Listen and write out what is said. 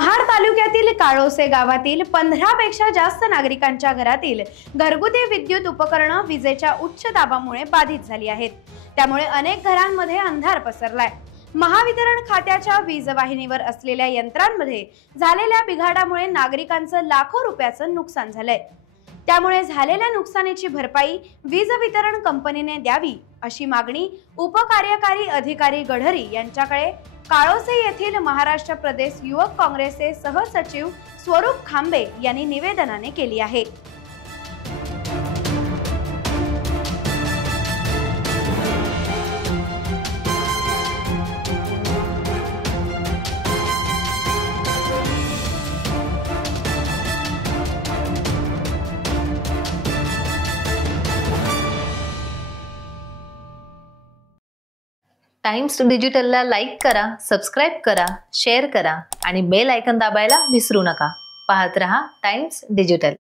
महाड तालुक्यातील काळोसे गावातील 15 पेक्षा जास्त नागरिकांच्या घरातील घरगुती विद्युत उपकरणं विजेच्या उच्च दाबामुळे बाधित झाली आहेत। त्यामुळे अनेक घरांमध्ये अंधार पसरलाय। महावितरण खात्याच्या वीज वाहिनीवर असलेल्या यंत्रांमध्ये झालेल्या बिघाडामुळे नागरिकांचं लाखो रुपयाचं नुकसान झालंय। त्यामुळे झालेल्या नुकसानीची भरपाई वीज वितरण कंपनीने द्यावी अशी मागणी उपकार्यकारी अधिकारी गढरी यांच्याकडे काळोसे येथील महाराष्ट्र प्रदेश युवक काँग्रेसचे सहसचिव स्वरूप खांबे यांनी निवेदनाने केली आहे। टाइम्स डिजिटलला लाईक करा, सबस्क्राइब करा, शेअर करा आणि बेल आयकॉन दाबायला विसरू नका। पाहत रहा टाइम्स डिजिटल।